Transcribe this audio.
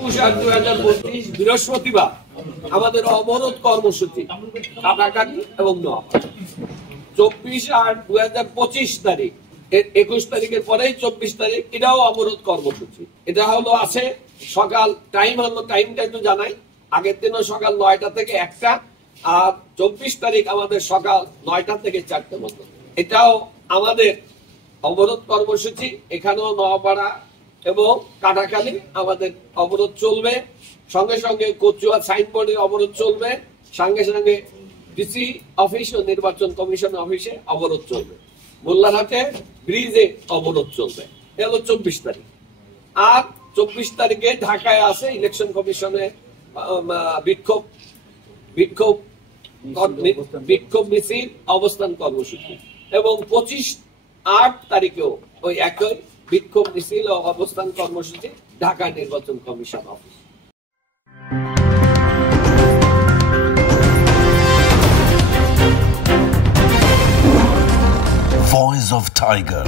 2025 বৃহস্পতিবার আমাদের অবরোধ কর্মসূচি কাটাকাটি এবং 24/8/2025 তারিখ 21 তারিখের পরেই 24 তারিখ এটাও অবরোধ কর্মসূচি। এটা হলো আছে সকাল টাইমটা একটু জানাই। আগের দিনও সকাল 9টা থেকে 1টা, আর 24 তারিখ আমাদের সকাল 9টা থেকে 4টে মতো। এটাও আমাদের অবরোধ কর্মসূচি। এখানেও নোয়াপাড়া এবং কাটাখালী আমাদের অবরোধ চলবে, সঙ্গে সঙ্গে কচুয়া সাইনবোর্ডের অবরোধ চলবে, সঙ্গে সঙ্গে ডিসি অফিস ও নির্বাচন কমিশন অফিসে অবরোধ চলবে, মোল্লারহাটে ব্রিজে অবরোধ চলবে। এটা হলো 24 তারিখ। আর 24 তারিখে ঢাকায় আছে ইলেকশন কমিশনে বিক্ষোভ মিছিল, অবস্থান কর্মসূচি, এবং 25/8 তারিখেও ওই একই বিক্ষোভ মিছিল ও অবস্থান কর্মসূচি ঢাকা নির্বাচন commission office. Voice of Tiger.